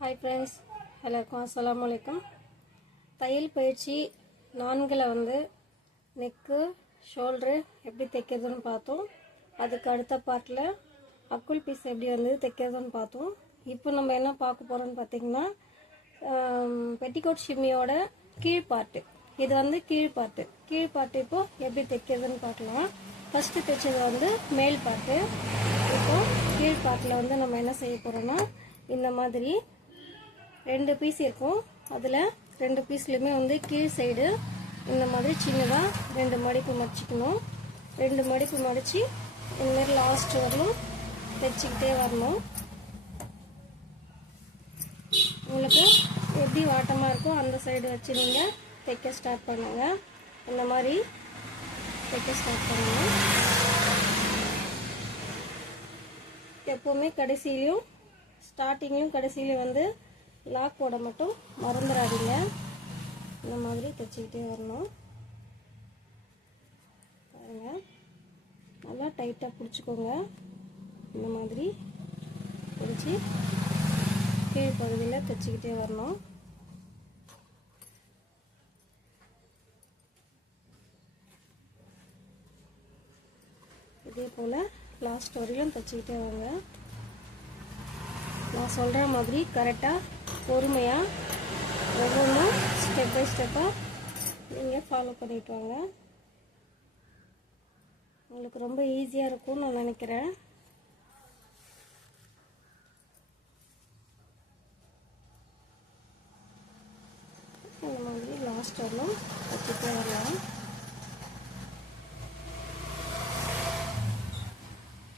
Hi friends, எல்லாருக்கும் அஸ்ஸலாமு அலைக்கும். தையல் பயிற்சி 4ல் வந்து நெக்கு ஷோல்ட்ரு எப்படி தைக்கிறதுன்னு பார்த்தோம். அதுக்கு அடுத்த பார்ட்டில் அக்குள் பீஸ் எப்படி வந்து தைக்கிறதுன்னு பார்த்தோம். இப்போ நம்ம என்ன பார்க்க போகிறோம்னு பார்த்தீங்கன்னா பெட்டிகோட் ஷிம்மியோட கீழ் பார்ட்டு. இது வந்து கீழ் பார்ட்டு இப்போது எப்படி தைக்கிறதுன்னு பார்க்கலாம். ஃபஸ்ட்டு தைச்சது வந்து மேல் பார்ட்டு. இப்போது கீழ் பார்ட்டில் வந்து நம்ம என்ன செய்ய போகிறோம்னா, இந்த மாதிரி 2 பீஸ் இருக்கும். அதில் 2 பீஸ்லையுமே வந்து கீழ் சைடு இந்த மாதிரி சின்னதாக 2 மடிப்பு மடிச்சிக்கணும். 2 மடிப்பு மடித்து இந்தமாரி லாஸ்ட் வரணும் தைச்சிக்கிட்டே வரணும். உங்களுக்கு எப்படி வாட்டமாக இருக்கோ அந்த சைடு வச்சு நீங்கள் தைக்க ஸ்டார்ட் பண்ணுங்கள். இந்த மாதிரி தைக்க ஸ்டார்ட் பண்ணுங்கள். எப்போவுமே கடைசியிலையும் ஸ்டார்டிங்லையும் கடைசியிலையும் வந்து லாக் போட மட்டும் மறந்துடாதீங்க. இந்த மாதிரி தைச்சிக்கிட்டே வரணும். பாருங்கள், நல்லா டைட்டாக பிடிச்சிக்கோங்க. இந்த மாதிரி பிடிச்சி கீழ் பகுதியில் தைச்சிக்கிட்டே வரணும். இதே போல் லாஸ்ட் வரையிலும் தைச்சிக்கிட்டே வாங்க. நான் சொல்கிற மாதிரி கரெக்டாக பொறுமையாக ஒவ்வொன்றும் ஸ்டெப் பை ஸ்டெப்பாக நீங்கள் ஃபாலோ பண்ணிட்டு வாங்க. உங்களுக்கு ரொம்ப ஈஸியாக இருக்கும்னு நான் நினைக்கிறேன். இந்த மாதிரி லாஸ்ட் வரணும் வச்சுட்டே வரலாம்.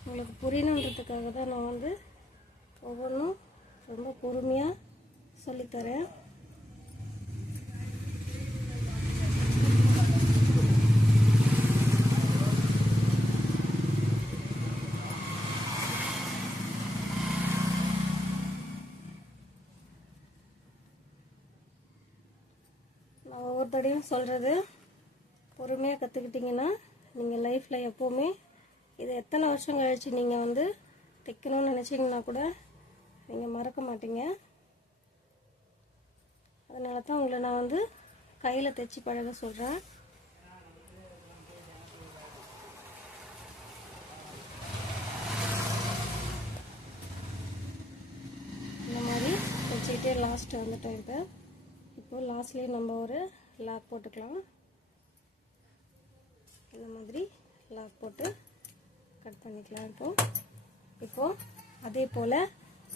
உங்களுக்கு புரியணுன்றதுக்காக தான் நான் வந்து ஒவ்வொன்றும் ரொம்ப பொறுமையாக சொல்லித்தரேன். நான் ஒவ்வொரு தடையும் சொல்கிறது பொறுமையாக கற்றுக்கிட்டிங்கன்னா நீங்கள் லைஃப்பில் எப்போவுமே இது எத்தனை வருஷம் கழிச்சு நீங்கள் வந்து தைக்கணும்னு நினச்சிங்கன்னா கூட நீங்கள் மறக்க மாட்டீங்க. அதனால தான் உங்களை நான் வந்து கையில் தைச்சி பழக சொல்கிறேன். இந்த மாதிரி தைச்சிக்கிட்டே லாஸ்ட்டு வந்துட்டோம். இப்போ லாஸ்ட்லேயே நம்ம ஒரு லாக் போட்டுக்கலாம். இந்த மாதிரி லாக் போட்டு கட் பண்ணிக்கலாம். இப்போது அதே போல்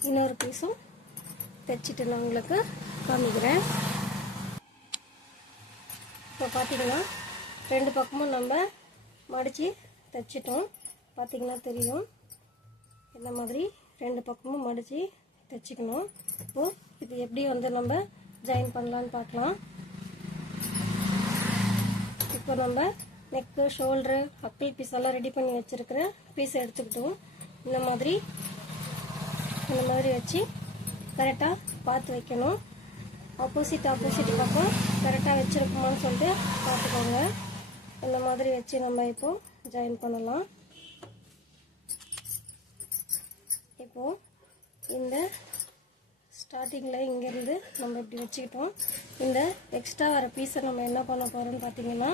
இன்னொரு பீஸும் தைச்சிட்டு நான் உங்களுக்கு காமிக்கிறேன். இப்போ பார்த்தீங்கன்னா 2 பக்கமும் நம்ம மடித்து தைச்சிட்டோம். பார்த்திங்கன்னா தெரியும். இந்த மாதிரி 2 பக்கமும் மடித்து தைச்சிக்கணும். இப்போது இது எப்படி வந்து நம்ம ஜாயின் பண்ணலான்னு பார்க்கலாம். இப்போ நம்ம நெக்கு ஷோல்ட்ரு அக்கிள் பீஸ் எல்லாம் ரெடி பண்ணி வச்சுருக்கிற பீஸ் எடுத்துக்கிட்டோம். இந்த மாதிரி வச்சு கரெக்டாக பார்த்து வைக்கணும். ஆப்போசிட் பக்கம் கரெக்டாக வச்சுருக்குமான்னு சொல்லிட்டு பார்த்துக்கோங்க. இந்த மாதிரி வச்சு நம்ம இப்போது ஜாயின் பண்ணலாம். இப்போது இந்த ஸ்டார்டிங்கில் இங்கேருந்து நம்ம இப்படி வச்சுக்கிட்டோம். இந்த எக்ஸ்ட்ரா வர பீஸை நம்ம என்ன பண்ண போகிறோம்னு பார்த்தீங்கன்னா,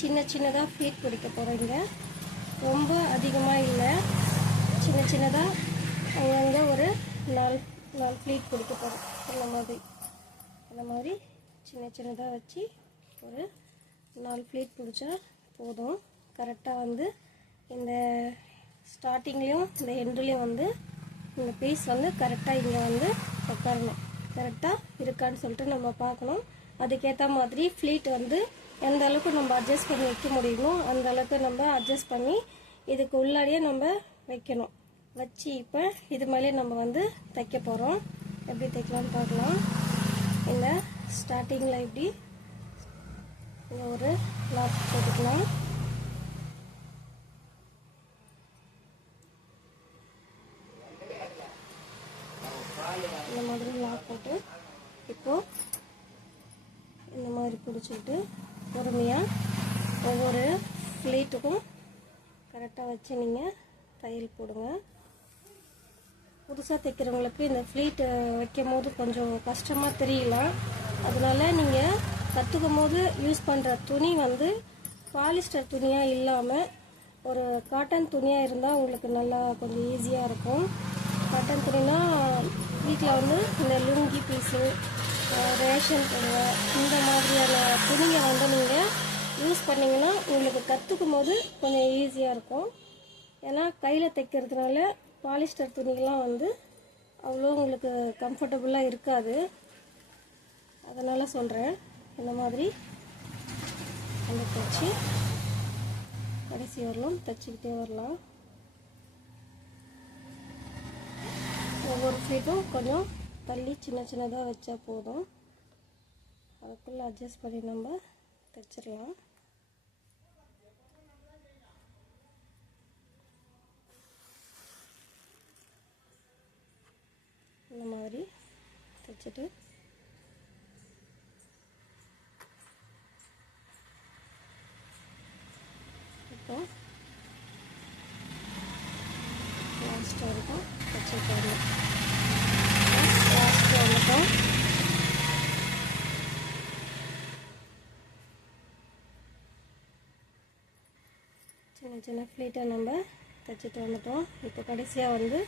சின்னதாக ஃபீட் பிடிக்க போகிறோம். இங்கே ரொம்ப அதிகமாக இல்லை, சின்னதாக அங்கங்கே ஒரு 4 ஃப்ளீட் பிடிக்க போகிறோம். இந்த மாதிரி சின்னதாக வச்சு ஒரு 4 ஃப்ளீட் பிடிச்சா போதும். கரெக்டாக வந்து இந்த ஸ்டார்டிங்லேயும் இந்த எண்டுலேயும் வந்து இந்த பீஸ் வந்து கரெக்டாக இங்கே வந்து உட்காரணும். கரெக்டாக இருக்கான்னு சொல்லிட்டு நம்ம பார்க்கணும். அதுக்கேற்ற மாதிரி ஃப்ளீட் வந்து எந்த அளவுக்கு நம்ம அட்ஜஸ்ட் பண்ணி வைக்க முடியுமோ அந்த அளவுக்கு நம்ம அட்ஜஸ்ட் பண்ணி இதுக்கு உள்ளாடியே நம்ம வைக்கணும். வச்சு இப்போ இது மேலே நம்ம வந்து தைக்க போகிறோம். எப்படி தைக்கலாம்னு பார்க்கலாம். இந்த ஸ்டார்டிங்கில் இப்படி இங்கே ஒரு லாக் போட்டுக்கலாம். இந்த மாதிரி லாக் போட்டு இப்போது இந்த மாதிரி பிடிச்சிக்கிட்டு பொறுமையாக ஒவ்வொரு ஃப்ளீட்டுக்கும் கரெக்டாக வச்சு நீங்கள் தையல் போடுங்க. புதுசாக தைக்கிறவங்களுக்கு இந்த ஃப்ளீட் வைக்கும் போது கொஞ்சம் கஷ்டமாக தெரியலாம். அதனால நீங்கள் கற்றுக்கும் போது யூஸ் பண்ணுற துணி வந்து பாலிஸ்டர் துணியாக இல்லாமல் ஒரு காட்டன் துணியாக இருந்தால் உங்களுக்கு நல்லா கொஞ்சம் ஈஸியாக இருக்கும். காட்டன் துணினா வீட்டில் வந்து இந்த லுங்கி பீஸு, ரேஷன் புடவை இந்த மாதிரியான துணியை வந்து நீங்கள் யூஸ் பண்ணிங்கன்னா உங்களுக்கு கற்றுக்கும் போது கொஞ்சம் ஈஸியாக இருக்கும். ஏன்னா கையில் தைக்கிறதுனால பாலிஸ்டர் துணிகள்லாம் வந்து அவ்வளோ உங்களுக்கு கம்ஃபர்டபுளாக இருக்காது. அதனால் சொல்கிறேன். இந்த மாதிரி அந்த தைச்சி கடைசி வரலாம் தைச்சிக்கிட்டே வரலாம். ஒவ்வொரு ஃப்ளீட்டும் கொஞ்சம் தள்ளி சின்ன சின்னதாக வச்சா போதும். அதுக்குள்ளே அட்ஜஸ்ட் பண்ணி நம்ம தைச்சிடலாம். இந்த மாதிரி தைச்சிட்டு இப்போ லாஸ்ட் வரைக்கும் தைச்சிட்டு வரலாம். லாஸ்ட் வந்துட்டோம். சின்ன சின்ன ஃப்ளீட்டை நம்ம தைச்சிட்டு வந்துட்டோம். இப்போ கடைசியாக வந்து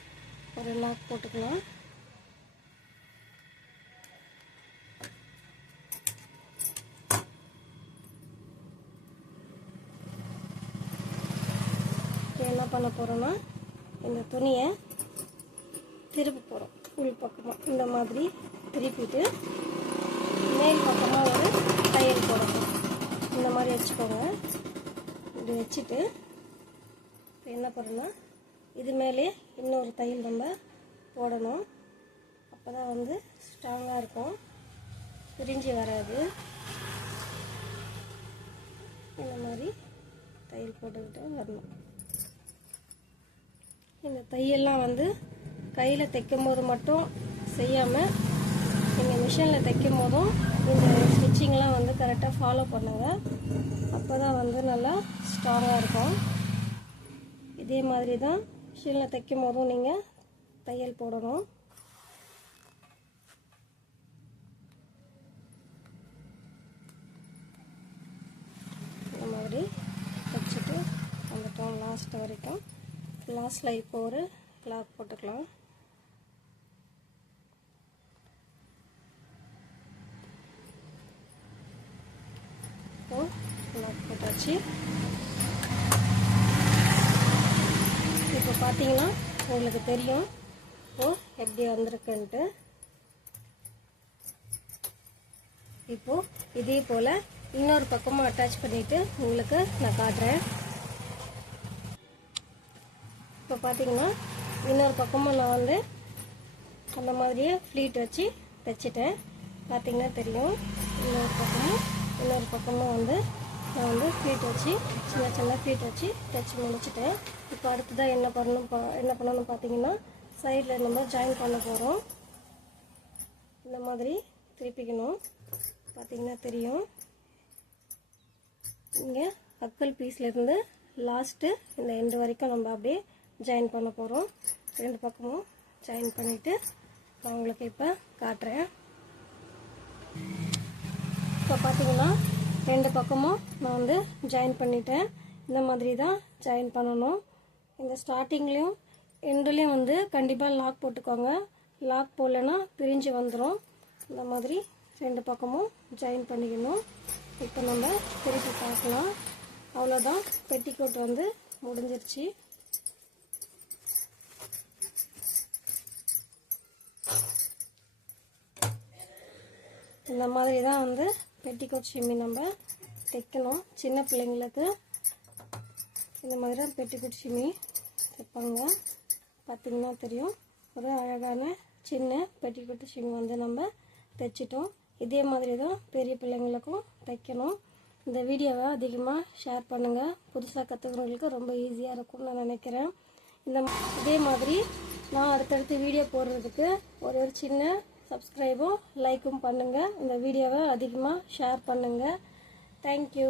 ஒரு லாக் போட்டுக்கலாம். என்ன பண்ண போகிறோன்னா இந்த துணியை திருப்பி போகிறோம். உள் பக்கமாக இந்த மாதிரி திருப்பிட்டு மேல் பக்கமாக ஒரு தையல் போடணும். இந்த மாதிரி வச்சுக்கோங்க. இப்படி வச்சுட்டு இப்போ என்ன பண்ணுறோன்னா இது மேலே இன்னொரு தையல் நம்ம போடணும். அப்போ தான் வந்து ஸ்ட்ராங்காக இருக்கும், பிரிஞ்சு வராது. இந்த மாதிரி தையல் போட்டுக்கிட்டு வரணும். இந்த தையெல்லாம் வந்து கையில் தைக்கும் போது மட்டும் செய்யாமல் நீங்கள் மிஷினில் தைக்கும் போதும் இந்த ஸ்டிச்சிங்லாம் வந்து கரெக்டாக ஃபாலோ பண்ணுங்கள். அப்போ தான் வந்து நல்லா ஸ்ட்ராங்காக இருக்கும். இதே மாதிரி தான் மிஷினில் தைக்கும் போதும் நீங்கள் தையல் போடணும். இந்த மாதிரி தைச்சிட்டு வந்துட்டோம் லாஸ்ட் வரைக்கும். லாஸ்ட்டில் இப்போ ஒரு லாக் போட்டுக்கலாம். இப்போ லாக் போட்டாச்சு. இப்போ பார்த்தீங்கன்னா உங்களுக்கு தெரியும் இப்போது எப்படி வந்திருக்குன்ட்டு. இப்போது இதே போல் இன்னொரு பக்கமும் அட்டாச் பண்ணிவிட்டு உங்களுக்கு நான் காட்டுறேன். இப்போ பார்த்தீங்கன்னா இன்னொரு பக்கமும் நான் வந்து அந்த மாதிரியே ஃப்ளீட் வச்சு தைச்சிட்டேன். பார்த்தீங்கன்னா தெரியும். இன்னொரு பக்கமும் வந்து நான் வந்து ஃப்ளீட் வச்சு சின்ன சின்ன ஃப்ளீட் வச்சு தைச்சி முடிச்சிட்டேன். இப்போ அடுத்ததாக என்ன பண்ணணும்னு பார்த்தீங்கன்னா சைடில் நம்ம ஜாயின் பண்ண போகிறோம். இந்த மாதிரி திருப்பிக்கணும். பார்த்தீங்கன்னா தெரியும். இங்கே அக்கல் பீஸ்லேருந்து லாஸ்ட்டு இந்த எண்டு வரைக்கும் நம்ம அப்படியே ஜாயின் பண்ண போகிறோம். ரெண்டு பக்கமும் ஜாயின் பண்ணிவிட்டு நான் உங்களுக்கு இப்போ காட்டுறேன். இப்போ பார்த்தீங்கன்னா ரெண்டு பக்கமும் நான் வந்து ஜாயின் பண்ணிட்டேன். இந்த மாதிரி தான் ஜாயின் பண்ணணும். இந்த ஸ்டார்டிங்லேயும் எண்டுலேயும் வந்து கண்டிப்பாக லாக் போட்டுக்கோங்க. லாக் போடலைன்னா பிரிஞ்சு வந்துடும். இந்த மாதிரி ரெண்டு பக்கமும் ஜாயின் பண்ணிக்கணும். இப்போ நம்ம திருப்பி பார்க்கலாம். அவ்வளோதான், பெட்டிக்கோட் வந்து முடிஞ்சிருச்சு. இந்த மாதிரி தான் வந்து பெட்டிக்கோட் ஷிம்மி நம்ம தைக்கணும். சின்ன பிள்ளைங்களுக்கு இந்த மாதிரி தான் பெட்டிக்கோட் ஷிம்மி தைப்பாங்க. பார்த்திங்கன்னா தெரியும். ஒரு அழகான சின்ன பெட்டிக்கோட் ஷிம்மி வந்து நம்ம தைச்சிட்டோம். இதே மாதிரி தான் பெரிய பிள்ளைங்களுக்கும் தைக்கணும். இந்த வீடியோவை அதிகமாக ஷேர் பண்ணுங்கள். புதுசாக கற்றுக்கிறவங்களுக்கு ரொம்ப ஈஸியாக இருக்கும்னு நான் நினைக்கிறேன். இதே மாதிரி நான் அடுத்தடுத்து வீடியோ போடுறதுக்கு ஒரு சின்ன சப்ஸ்கிரைபும் லைக்கும் பண்ணுங்கள். இந்த வீடியோவை அதிகமாக ஷேர் பண்ணுங்கள். தேங்க்யூ.